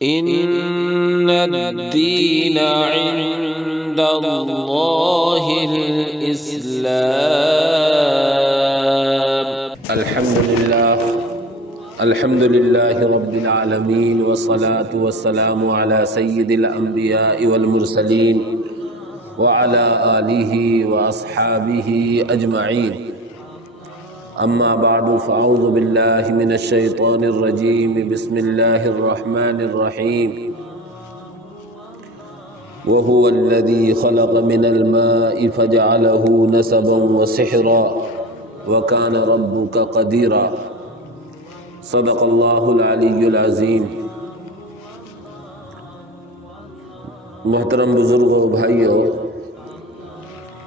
إن الدين عند الله الإسلام. الحمد لله رب العالمين، والصلاة والسلام على سيد الأنبياء والمرسلين وعلى آله وأصحابه أجمعين. أما بعد، فأعوذ بالله من الشيطان الرجيم. بسم الله الرحمن الرحيم. وهو الذي خلق من الماء فجعله نسبا وسحرا وكان ربك قديرا. صدق اللہ العلی العظیم. محترم بزرگوں، بھائیوں،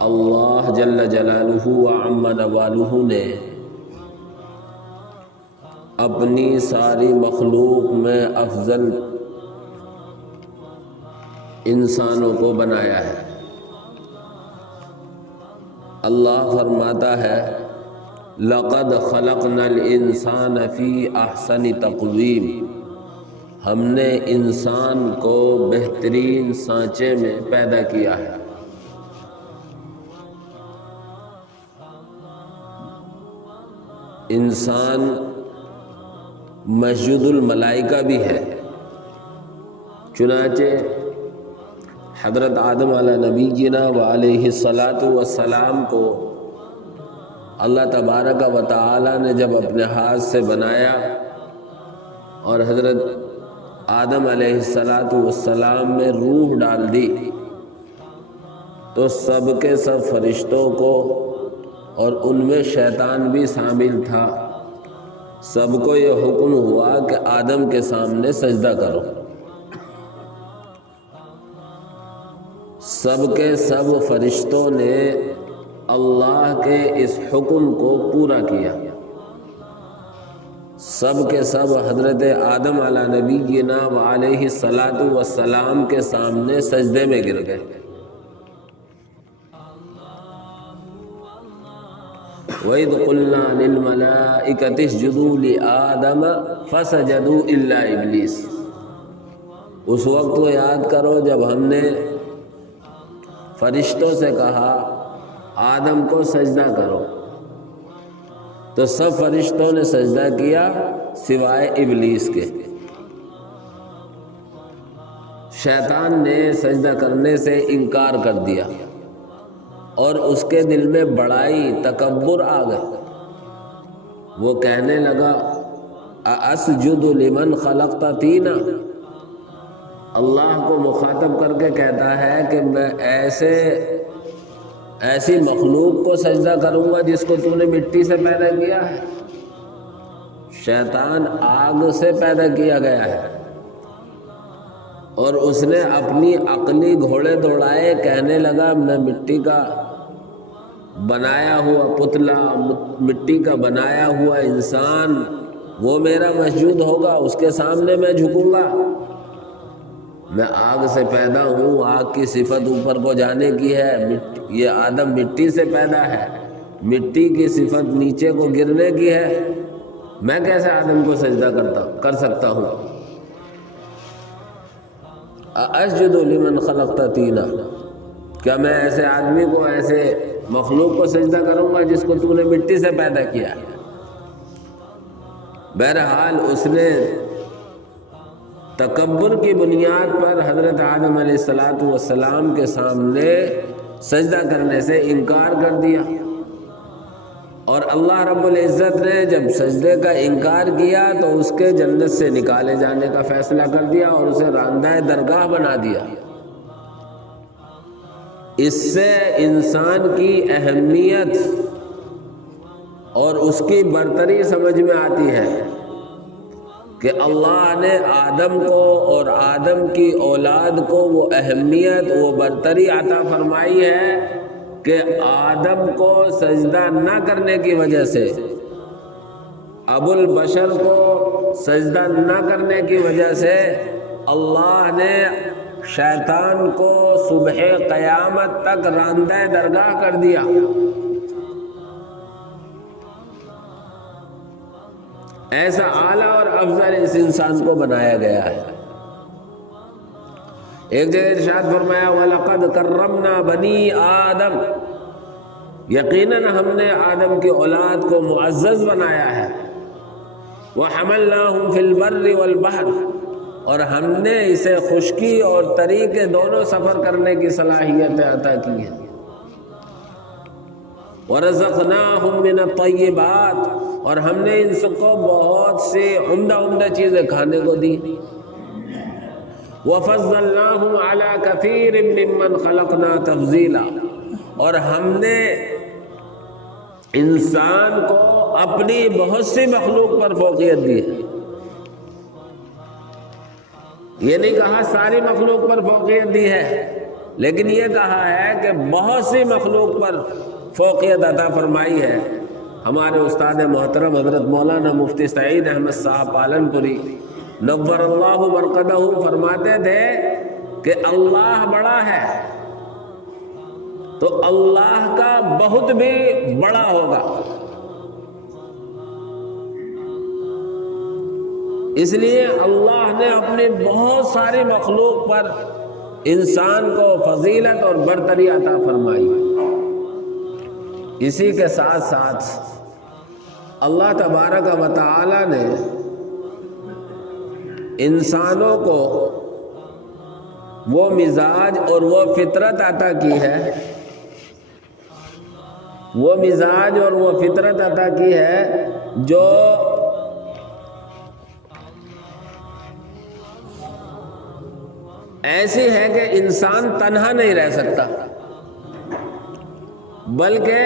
اللہ جل جلالہ و عم نوالہ نے اپنی ساری مخلوق میں افضل انسانوں کو بنایا ہے. اللہ فرماتا ہے، لقد خلقنا الانسان فی احسن تقویم. ہم نے انسان کو بہترین سانچے میں پیدا کیا ہے. انسان مسجد الملائکہ بھی ہے. چنانچہ حضرت آدم علیہ نبینا و علیہ الصلاۃ والسلام کو اللہ تبارک و تعالی نے جب اپنے ہاتھ سے بنایا اور حضرت آدم علیہ السلام میں روح ڈال دی، تو سب کے سب فرشتوں کو، اور ان میں شیطان بھی شامل تھا، سب کو یہ حکم ہوا کہ آدم کے سامنے سجدہ کرو. سب کے سب فرشتوں نے اللہ کے اس حکم کو پورا کیا. سب کے سب حضرت آدم علیہ نبینا و علیہ الصلاۃ والسلام کے سامنے سجدے میں گر گئے. وَإِذْ قُلْنَا لِلْمَلَائِكَةِ اسْجُدُوا لِآدَمَ فَسَجَدُوا إِلَّا إِبْلِيسَ. اس وقت کو یاد کرو جب ہم نے فرشتوں سے کہا آدم کو سجدہ کرو، تو سب فرشتوں نے سجدہ کیا سوائے ابلیس کے. شیطان نے سجدہ کرنے سے انکار کر دیا اور اس کے دل میں بڑائی، تکبر آ گئے. وہ کہنے لگا، اَأَسْجُدُ لِمَنْ خَلَقْتَ طِينًا. اللہ کو مخاطب کر کے کہتا ہے کہ میں ایسی مخلوق کو سجدہ کروں گا جس کو تو نے مٹی سے پیدا کیا ہے. شیطان آگ سے پیدا کیا گیا ہے اور اس نے اپنی عقلی گھوڑے دوڑائے. کہنے لگا میں مٹی کا بنایا ہوا پتلا، مٹی کا بنایا ہوا انسان، وہ میرا مسجود ہوگا، اس کے سامنے میں جھکوں گا. میں آگ سے پیدا ہوں، آگ کی صفت اوپر کو جانے کی ہے. یہ آدم مٹی سے پیدا ہے، مٹی کی صفت نیچے کو گرنے کی ہے. میں کیسے آدم کو سجدہ کر سکتا ہوں؟ اَأَسْجُدُ لِمَنْ خَلَقْتَ طِينًا. کیا میں ایسے آدمی کو، ایسے مخلوق کو سجدہ کروں گا جس کو تو نے مٹی سے پیدا کیا ہے؟ بہرحال اس نے تکبر کی بنیاد پر حضرت آدم علیہ السلام کے سامنے سجدہ کرنے سے انکار کر دیا. اور اللہ رب العزت نے جب سجدے کا انکار کیا تو اس کے جنت سے نکالے جانے کا فیصلہ کر دیا اور اسے راندہ درگاہ بنا دیا. اس سے انسان کی اہمیت اور اس کی برتری سمجھ میں آتی ہے کہ اللہ نے آدم کو اور آدم کی اولاد کو وہ اہمیت، وہ برتری عطا فرمائی ہے کہ آدم کو سجدہ نہ کرنے کی وجہ سے، ابو البشر کو سجدہ نہ کرنے کی وجہ سے اللہ نے شیطان کو صبح قیامت تک راندہ درگاہ کر دیا. ایسا اعلیٰ اور افضل اس انسان کو بنایا گیا ہے. ایک جگہ ارشاد فرمایا وَلَقَدْ كَرَّمْنَا بَنِي آدم، یقیناً ہم نے آدم کی اولاد کو معزز بنایا ہے، وَحَمَلْنَاهُمْ فِي الْبَرِّ وَالْبَحْرِ، اور ہم نے اسے خشکی اور تری کے دونوں سفر کرنے کی صلاحیتیں عطا کی ہیں، وَرَزَقْنَاهُمْ مِنَ الطَّيِّبَاتِ، اور ہم نے ان سب کو بہت سی عمدہ چیزیں کھانے کو دی، وَفَضَّلْنَاهُمْ عَلَى كَثِيرٍ مِّمَّنْ خَلَقْنَا تَفْضِيلًا، اور ہم نے انسان کو اپنی بہت سی مخلوق پر فوقیت دی ہے۔ یہ نہیں کہا ساری مخلوق پر فوقیت دی ہے، لیکن یہ کہا ہے کہ بہت سی مخلوق پر فوقیت عطا فرمائی ہے۔ ہمارے استاد محترم حضرت مولانا مفتی سعید احمد صاحب پالن پوری نور اللہ مرقدہ فرماتے تھے کہ اللہ بڑا ہے تو اللہ کا بہت بھی بڑا ہوگا، اس لیے اللہ نے اپنی بہت ساری مخلوق پر انسان کو فضیلت اور برتری عطا فرمائی۔ اسی کے ساتھ ساتھ اللہ تبارک و تعالی نے انسانوں کو وہ مزاج اور وہ فطرت عطا کی ہے، وہ مزاج اور وہ فطرت عطا کی ہے جو ایسی ہے کہ انسان تنہا نہیں رہ سکتا، بلکہ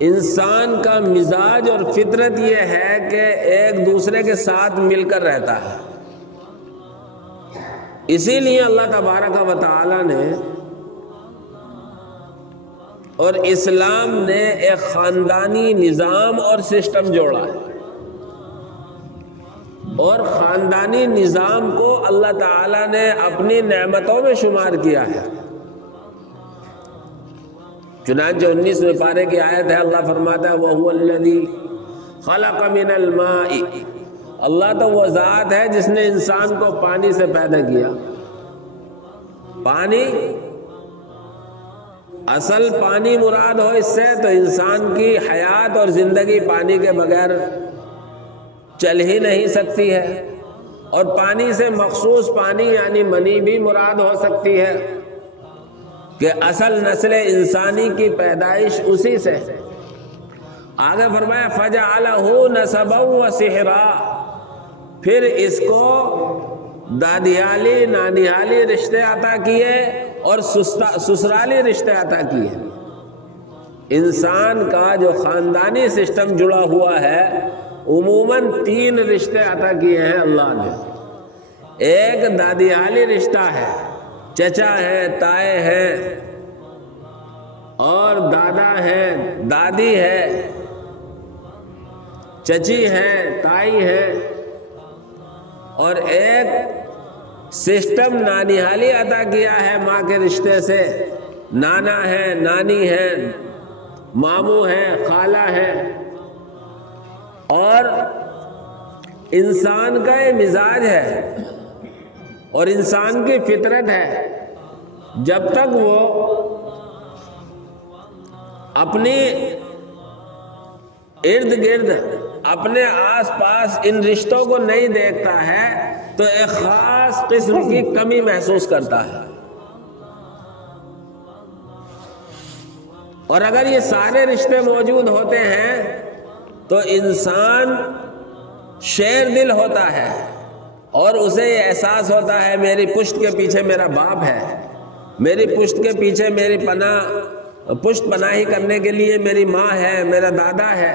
انسان کا مزاج اور فطرت یہ ہے کہ ایک دوسرے کے ساتھ مل کر رہتا ہے۔ اسی لیے اللہ تبارک و تعالی نے اور اسلام نے ایک خاندانی نظام اور سسٹم جوڑا ہے، اور خاندانی نظام کو اللہ تعالی نے اپنی نعمتوں میں شمار کیا ہے۔ چنانچہ 19ویں پارے کی آیت ہے، اللہ فرماتا ہے وَهُوَ الَّذِي خَلَقَ مِنَ الْمَاءِ، اللہ تو وہ ذات ہے جس نے انسان کو پانی سے پیدا کیا۔ پانی، اصل پانی مراد ہو اس سے تو انسان کی حیات اور زندگی پانی کے بغیر چل ہی نہیں سکتی ہے، اور پانی سے مخصوص پانی یعنی منی بھی مراد ہو سکتی ہے کہ اصل نسل انسانی کی پیدائش اسی سے۔ آگے فرمایا فَجَعَلَهُ نَسَبًا وَسِحْرًا، پھر اس کو دادیالی نانیالی رشتے عطا کیے اور سسرالی رشتے عطا کیے۔ انسان کا جو خاندانی سسٹم جڑا ہوا ہے عموماً 3 رشتے عطا کیے ہیں اللہ نے۔ ایک دادیالی رشتہ ہے، چچا ہے، تائے ہیں اور دادا ہے، دادی ہے، چچی ہے، تائی ہے، اور ایک سسٹم نانیالی عطا کیا ہے ماں کے رشتے سے، نانا ہے، نانی ہے، ماموں ہے، خالہ ہے۔ اور انسان کا یہ مزاج ہے اور انسان کی فطرت ہے، جب تک وہ اپنی ارد گرد اپنے آس پاس ان رشتوں کو نہیں دیکھتا ہے تو ایک خاص قسم کی کمی محسوس کرتا ہے، اور اگر یہ سارے رشتے موجود ہوتے ہیں تو انسان شیر دل ہوتا ہے اور اسے یہ احساس ہوتا ہے میری پشت کے پیچھے میرا باپ ہے، میری پشت کے پیچھے میری پشت پناہی کرنے کے لیے میری ماں ہے، میرا دادا ہے،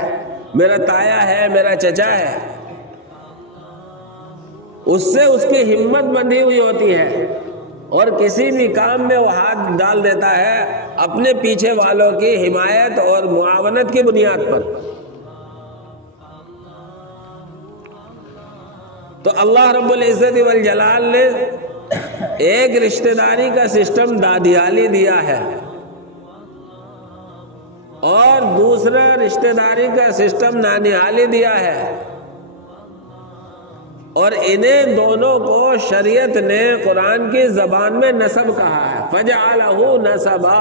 میرا تایا ہے، میرا چچا ہے۔ اس سے اس کی ہمت بندھی ہوئی ہوتی ہے اور کسی بھی کام میں وہ ہاتھ ڈال دیتا ہے اپنے پیچھے والوں کی حمایت اور معاونت کی بنیاد پر۔ تو اللہ رب العزت والجلال نے ایک رشتہ داری کا سسٹم دادیالی دیا ہے اور دوسرا رشتہ داری کا سسٹم نانیالی دیا ہے، اور انہیں دونوں کو شریعت نے قرآن کی زبان میں نسب کہا ہے، فجعلہ نسبا،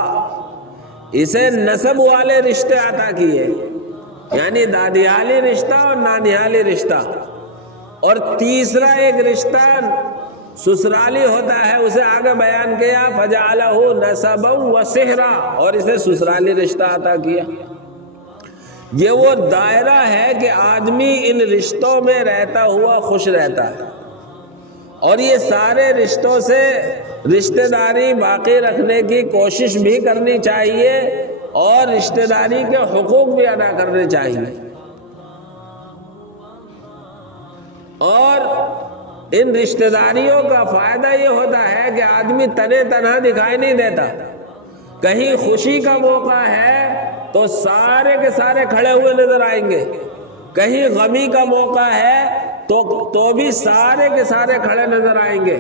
اسے نسب والے رشتے عطا کیے، یعنی دادیالی رشتہ اور نانیالی رشتہ، اور تیسرا ایک رشتہ سسرالی ہوتا ہے، اسے آگے بیان کیا فجعلہ نسبا وصہرا، اور اسے سسرالی رشتہ عطا کیا۔ یہ وہ دائرہ ہے کہ آدمی ان رشتوں میں رہتا ہوا خوش رہتا ہے، اور یہ سارے رشتوں سے رشتہ داری باقی رکھنے کی کوشش بھی کرنی چاہیے اور رشتہ داری کے حقوق بھی ادا کرنے چاہیے۔ اور ان رشتہ داریوں کا فائدہ یہ ہوتا ہے کہ آدمی تنے تنہا دکھائی نہیں دیتا، کہیں خوشی کا موقع ہے تو سارے کے سارے کھڑے ہوئے نظر آئیں گے، کہیں غمی کا موقع ہے تو بھی سارے کے سارے کھڑے نظر آئیں گے۔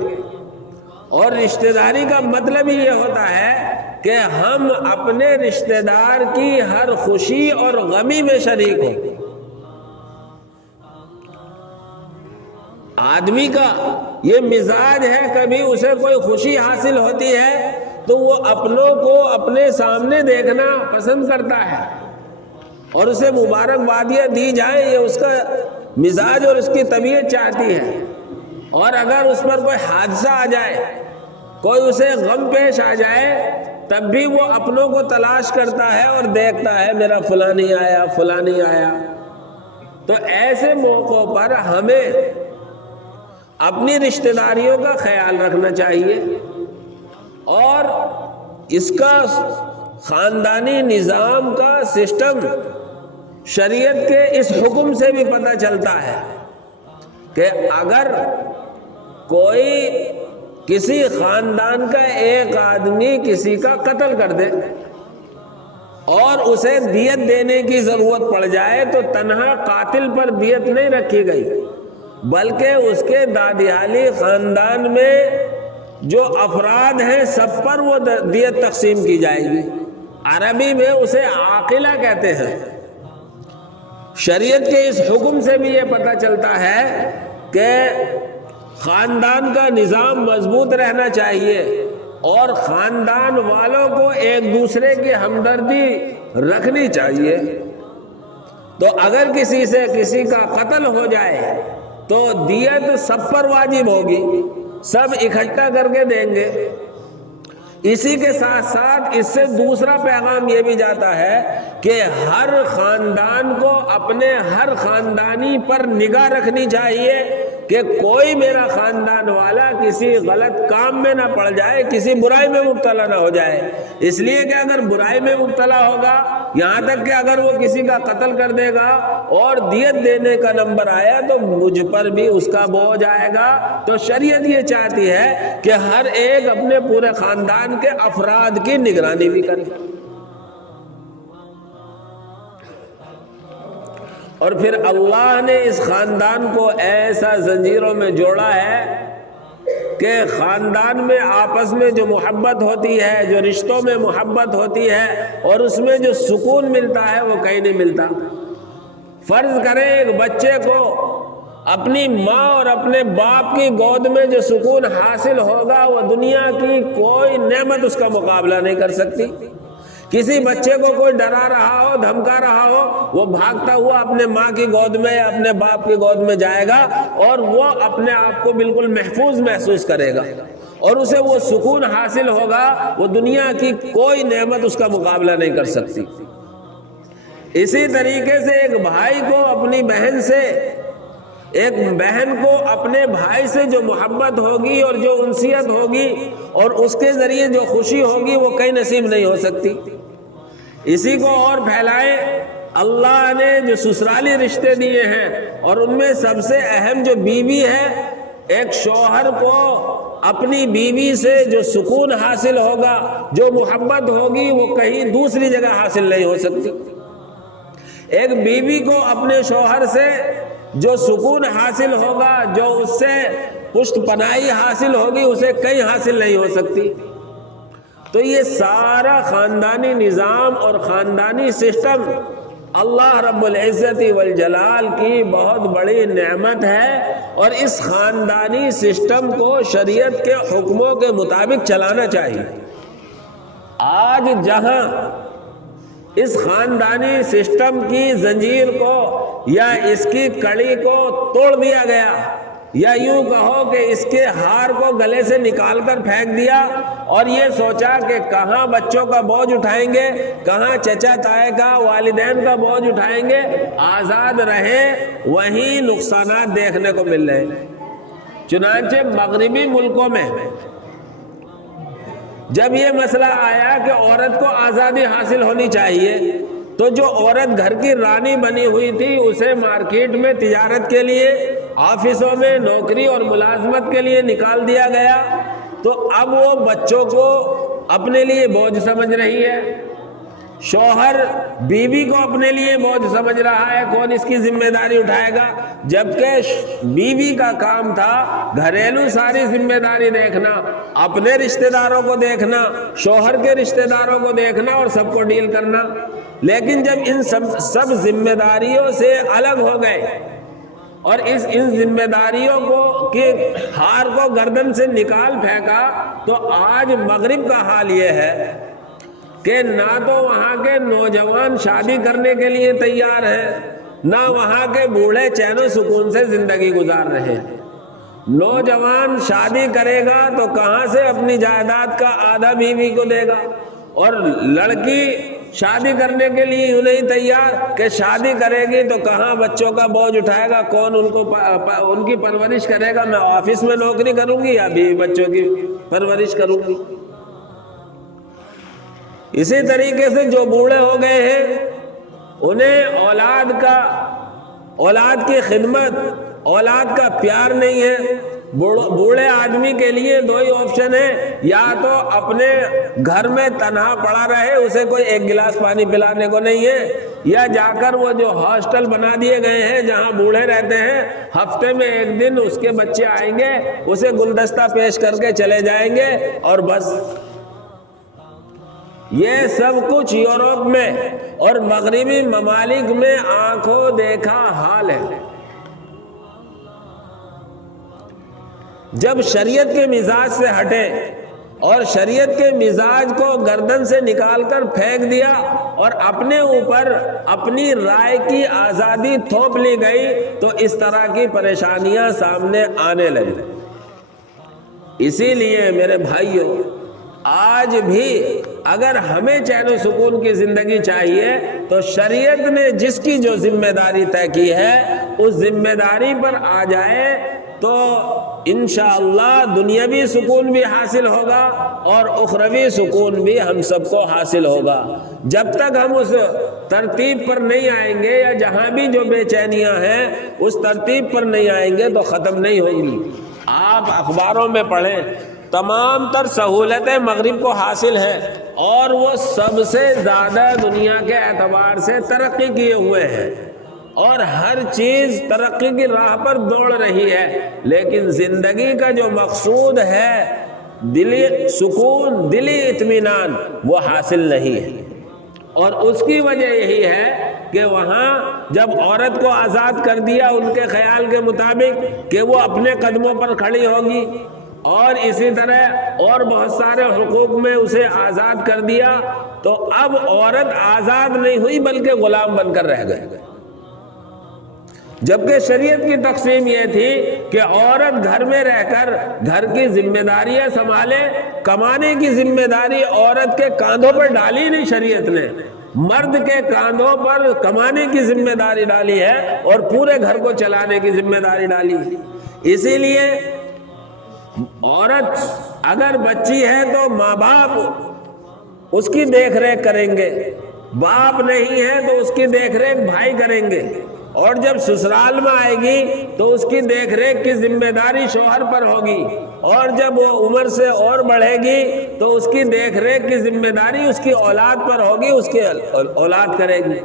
اور رشتہ داری کا مطلب ہی یہ ہوتا ہے کہ ہم اپنے رشتہ دار کی ہر خوشی اور غمی میں شریک ہوں۔ آدمی کا یہ مزاج ہے، کبھی اسے کوئی خوشی حاصل ہوتی ہے تو وہ اپنوں کو اپنے سامنے دیکھنا پسند کرتا ہے، اور اسے مبارکبادیاں دی جائیں، یہ اس کا مزاج اور اس کی طبیعت چاہتی ہے۔ اور اگر اس پر کوئی حادثہ آ جائے، کوئی اسے غم پیش آ جائے، تب بھی وہ اپنوں کو تلاش کرتا ہے اور دیکھتا ہے میرا فلاں نہیں آیا، فلاں نہیں آیا۔ تو ایسے موقعوں پر ہمیں اپنی رشتہ داریوں کا خیال رکھنا چاہیے، اور اس کا خاندانی نظام کا سسٹم شریعت کے اس حکم سے بھی پتہ چلتا ہے کہ اگر کوئی کسی خاندان کا ایک آدمی کسی کا قتل کر دے اور اسے دیت دینے کی ضرورت پڑ جائے تو تنہا قاتل پر دیت نہیں رکھی گئی، بلکہ اس کے دادیالی خاندان میں جو افراد ہیں سب پر وہ دیت تقسیم کی جائے گی۔ عربی میں اسے عاقلہ کہتے ہیں۔ شریعت کے اس حکم سے بھی یہ پتہ چلتا ہے کہ خاندان کا نظام مضبوط رہنا چاہیے، اور خاندان والوں کو ایک دوسرے کی ہمدردی رکھنی چاہیے۔ تو اگر کسی سے کسی کا قتل ہو جائے تو دیت سب پر واجب ہوگی، سب اکٹھا کر کے دیں گے۔ اسی کے ساتھ ساتھ اس سے دوسرا پیغام یہ بھی جاتا ہے کہ ہر خاندان کو اپنے ہر خاندانی پر نگاہ رکھنی چاہیے کہ کوئی میرا خاندان والا کسی غلط کام میں نہ پڑ جائے، کسی برائی میں مبتلا نہ ہو جائے۔ اس لیے کہ اگر برائی میں مبتلا ہوگا، یہاں تک کہ اگر وہ کسی کا قتل کر دے گا اور دیت دینے کا نمبر آیا تو مجھ پر بھی اس کا بوجھ آئے گا۔ تو شریعت یہ چاہتی ہے کہ ہر ایک اپنے پورے خاندان کے افراد کی نگرانی بھی کرے۔ اور پھر اللہ نے اس خاندان کو ایسا زنجیروں میں جوڑا ہے کہ خاندان میں آپس میں جو محبت ہوتی ہے، جو رشتوں میں محبت ہوتی ہے، اور اس میں جو سکون ملتا ہے وہ کہیں نہیں ملتا۔ فرض کریں ایک بچے کو اپنی ماں اور اپنے باپ کی گود میں جو سکون حاصل ہوگا وہ دنیا کی کوئی نعمت اس کا مقابلہ نہیں کر سکتی۔ کسی بچے کو کوئی ڈرا رہا ہو، دھمکا رہا ہو، وہ بھاگتا ہوا اپنے ماں کی گود میں یا اپنے باپ کی گود میں جائے گا اور وہ اپنے آپ کو بالکل محفوظ محسوس کرے گا، اور اسے وہ سکون حاصل ہوگا، وہ دنیا کی کوئی نعمت اس کا مقابلہ نہیں کر سکتی۔ اسی طریقے سے ایک بھائی کو اپنی بہن سے، ایک بہن کو اپنے بھائی سے جو محبت ہوگی اور جو انسیت ہوگی اور اس کے ذریعے جو خوشی ہوگی وہ کہیں نصیب نہیں ہو سکتی۔ اسی کو اور پھیلائیں، اللہ نے جو سسرالی رشتے دیے ہیں اور ان میں سب سے اہم جو بیوی ہے، ایک شوہر کو اپنی بیوی سے جو سکون حاصل ہوگا، جو محبت ہوگی وہ کہیں دوسری جگہ حاصل نہیں ہو سکتی۔ ایک بیوی کو اپنے شوہر سے جو سکون حاصل ہوگا، جو اس سے پشت پناہی حاصل ہوگی، اسے کہیں حاصل نہیں ہو سکتی۔ تو یہ سارا خاندانی نظام اور خاندانی سسٹم اللہ رب العزت والجلال کی بہت بڑی نعمت ہے، اور اس خاندانی سسٹم کو شریعت کے حکموں کے مطابق چلانا چاہیے۔ آج جہاں اس خاندانی سسٹم کی زنجیر کو یا اس کی کڑی کو توڑ دیا گیا، یا یوں کہو کہ اس کے ہار کو گلے سے نکال کر پھینک دیا، اور یہ سوچا کہ کہاں بچوں کا بوجھ اٹھائیں گے، کہاں چچا تائے کا، والدین کا بوجھ اٹھائیں گے، آزاد رہیں، وہیں نقصانات دیکھنے کو مل رہے ہیں۔ چنانچہ مغربی ملکوں میں جب یہ مسئلہ آیا کہ عورت کو آزادی حاصل ہونی چاہیے، تو جو عورت گھر کی رانی بنی ہوئی تھی اسے مارکیٹ میں تجارت کے لیے، آفسوں میں نوکری اور ملازمت کے لیے نکال دیا گیا، تو اب وہ بچوں کو اپنے لیے بوجھ سمجھ رہی ہے، شوہر بیوی کو اپنے لیے بوجھ سمجھ رہا ہے، کون اس کی ذمہ داری اٹھائے گا، جبکہ بیوی کا کام تھا گھریلو ساری ذمہ داری دیکھنا، اپنے رشتہ داروں کو دیکھنا، شوہر کے رشتہ داروں کو دیکھنا اور سب کو ڈیل کرنا۔ لیکن جب ان سب ذمہ داریوں سے الگ ہو گئے اور ان ذمہ داریوں کو کے ہار کو گردن سے نکال پھینکا، تو آج مغرب کا حال یہ ہے کہ نہ تو وہاں کے نوجوان شادی کرنے کے لیے تیار ہیں، نہ وہاں کے بوڑھے چین و سکون سے زندگی گزار رہے ہیں۔ نوجوان شادی کرے گا تو کہاں سے اپنی جائیداد کا آدھا بیوی کو دے گا، اور لڑکی شادی کرنے کے لیے یوں نہیں تیار کہ شادی کرے گی تو کہاں بچوں کا بوجھ اٹھائے گا، کون ان کی پرورش کرے گا، میں آفس میں نوکری کروں گی یا بیوی بچوں کی پرورش کروں گی۔ اسی طریقے سے جو بوڑھے ہو گئے ہیں انہیں اولاد کی خدمت، اولاد کا پیار نہیں ہے۔ بوڑھے آدمی کے لیے دو ہی آپشن ہے، یا تو اپنے گھر میں تنہا پڑا رہے، اسے کوئی ایک گلاس پانی پلانے کو نہیں ہے، یا جا کر وہ جو ہاسٹل بنا دیے گئے ہیں جہاں بوڑھے رہتے ہیں، ہفتے میں ایک دن اس کے بچے آئیں گے، اسے گلدستہ پیش کر کے چلے جائیں گے، اور بس۔ یہ سب کچھ یورپ میں اور مغربی ممالک میں آنکھوں دیکھا حال ہے۔ جب شریعت کے مزاج سے ہٹے اور شریعت کے مزاج کو گردن سے نکال کر پھینک دیا اور اپنے اوپر اپنی رائے کی آزادی تھوپ لی گئی، تو اس طرح کی پریشانیاں سامنے آنے لگی۔ اسی لیے میرے بھائیوں، آج بھی اگر ہمیں چین و سکون کی زندگی چاہیے تو شریعت نے جس کی جو ذمہ داری طے کی ہے اس ذمہ داری پر آ جائے تو انشاءاللہ دنیاوی سکون بھی حاصل ہوگا اور اخروی سکون بھی ہم سب کو حاصل ہوگا۔ جب تک ہم اس ترتیب پر نہیں آئیں گے، یا جہاں بھی جو بے چینیاں ہیں اس ترتیب پر نہیں آئیں گے تو ختم نہیں ہوں گی۔ آپ اخباروں میں پڑھیں، تمام تر سہولتیں مغرب کو حاصل ہیں، اور وہ سب سے زیادہ دنیا کے اعتبار سے ترقی کیے ہوئے ہیں، اور ہر چیز ترقی کی راہ پر دوڑ رہی ہے، لیکن زندگی کا جو مقصود ہے دلی سکون، دلی اطمینان، وہ حاصل نہیں ہے۔ اور اس کی وجہ یہی ہے کہ وہاں جب عورت کو آزاد کر دیا ان کے خیال کے مطابق کہ وہ اپنے قدموں پر کھڑی ہوگی، اور اسی طرح اور بہت سارے حقوق میں اسے آزاد کر دیا، تو اب عورت آزاد نہیں ہوئی بلکہ غلام بن کر رہ گئے۔ جبکہ شریعت کی تقسیم یہ تھی کہ عورت گھر میں رہ کر گھر کی ذمہ داریاں سنبھالے، کمانے کی ذمہ داری عورت کے کاندھوں پر ڈالی نہیں شریعت نے، مرد کے کاندھوں پر کمانے کی ذمہ داری ڈالی ہے اور پورے گھر کو چلانے کی ذمہ داری ڈالی ہے۔ اسی لیے عورت اگر بچی ہے تو ماں باپ اس کی دیکھ ریکھ کریں گے، باپ نہیں ہے تو اس کی دیکھ ریکھ بھائی کریں گے، اور جب سسرال میں آئے گی تو اس کی دیکھ ریکھ کی ذمہ داری شوہر پر ہوگی، اور جب وہ عمر سے اور بڑھے گی تو اس کی دیکھ ریکھ کی ذمہ داری اس کی اولاد پر ہوگی، اس کی اولاد کرے گی۔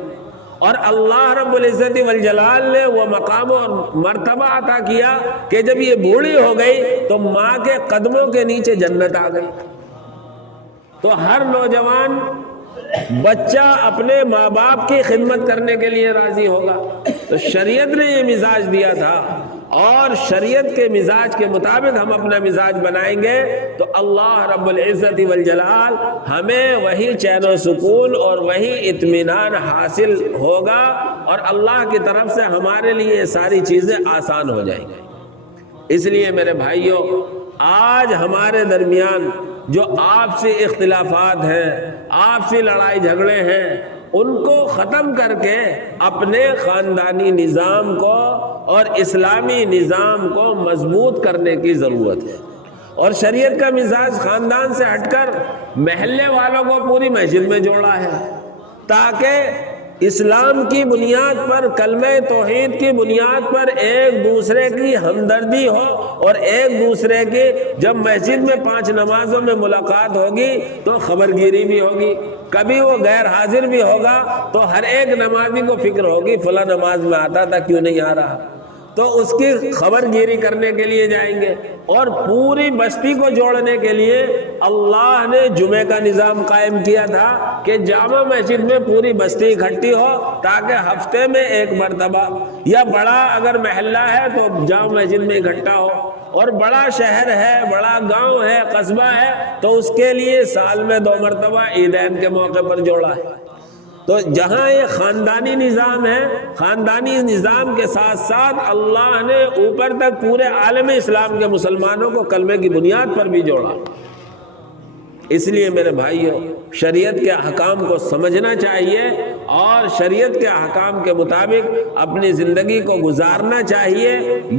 اور اللہ رب العزت والجلال نے وہ مقام اور مرتبہ عطا کیا کہ جب یہ بوڑھی ہو گئی تو ماں کے قدموں کے نیچے جنت آ گئی۔ تو ہر نوجوان بچہ اپنے ماں باپ کی خدمت کرنے کے لیے راضی ہوگا۔ تو شریعت نے یہ مزاج دیا تھا، اور شریعت کے مزاج کے مطابق ہم اپنا مزاج بنائیں گے تو اللہ رب العزت والجلال ہمیں وہی چین و سکون اور وہی اطمینان حاصل ہوگا، اور اللہ کی طرف سے ہمارے لیے یہ ساری چیزیں آسان ہو جائیں گی۔ اس لیے میرے بھائیوں، آج ہمارے درمیان جو آپسی اختلافات ہیں، آپسی لڑائی جھگڑے ہیں، ان کو ختم کر کے اپنے خاندانی نظام کو اور اسلامی نظام کو مضبوط کرنے کی ضرورت ہے۔ اور شریعت کا مزاج خاندان سے ہٹ کر محلے والوں کو پوری مسجد میں جوڑا ہے، تاکہ اسلام کی بنیاد پر، کلمہ توحید کی بنیاد پر ایک دوسرے کی ہمدردی ہو، اور ایک دوسرے کی جب مسجد میں 5 نمازوں میں ملاقات ہوگی تو خبرگیری بھی ہوگی، کبھی وہ غیر حاضر بھی ہوگا تو ہر ایک نمازی کو فکر ہوگی فلاں نماز میں آتا تھا کیوں نہیں آ رہا، تو اس کی خبر گیری کرنے کے لیے جائیں گے۔ اور پوری بستی کو جوڑنے کے لیے اللہ نے جمعے کا نظام قائم کیا تھا کہ جامع مسجد میں پوری بستی اکٹھی ہو، تاکہ ہفتے میں ایک مرتبہ، یا بڑا اگر محلہ ہے تو جامع مسجد میں اکٹھا ہو، اور بڑا شہر ہے، بڑا گاؤں ہے، قصبہ ہے تو اس کے لیے سال میں 2 مرتبہ عیدین کے موقع پر جوڑا ہے۔ تو جہاں یہ خاندانی نظام ہے، خاندانی نظام کے ساتھ ساتھ اللہ نے اوپر تک پورے عالم اسلام کے مسلمانوں کو کلمے کی بنیاد پر بھی جوڑا۔ اس لیے میرے بھائیوں، شریعت کے احکام کو سمجھنا چاہیے اور شریعت کے احکام کے مطابق اپنی زندگی کو گزارنا چاہیے۔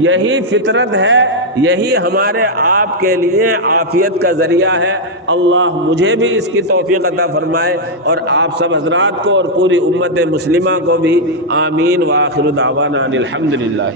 یہی فطرت ہے، یہی ہمارے آپ کے لیے عافیت کا ذریعہ ہے۔ اللہ مجھے بھی اس کی توفیق عطا فرمائے، اور آپ سب حضرات کو اور پوری امت مسلمہ کو بھی۔ آمین وآخر دعوانا الحمدللہ۔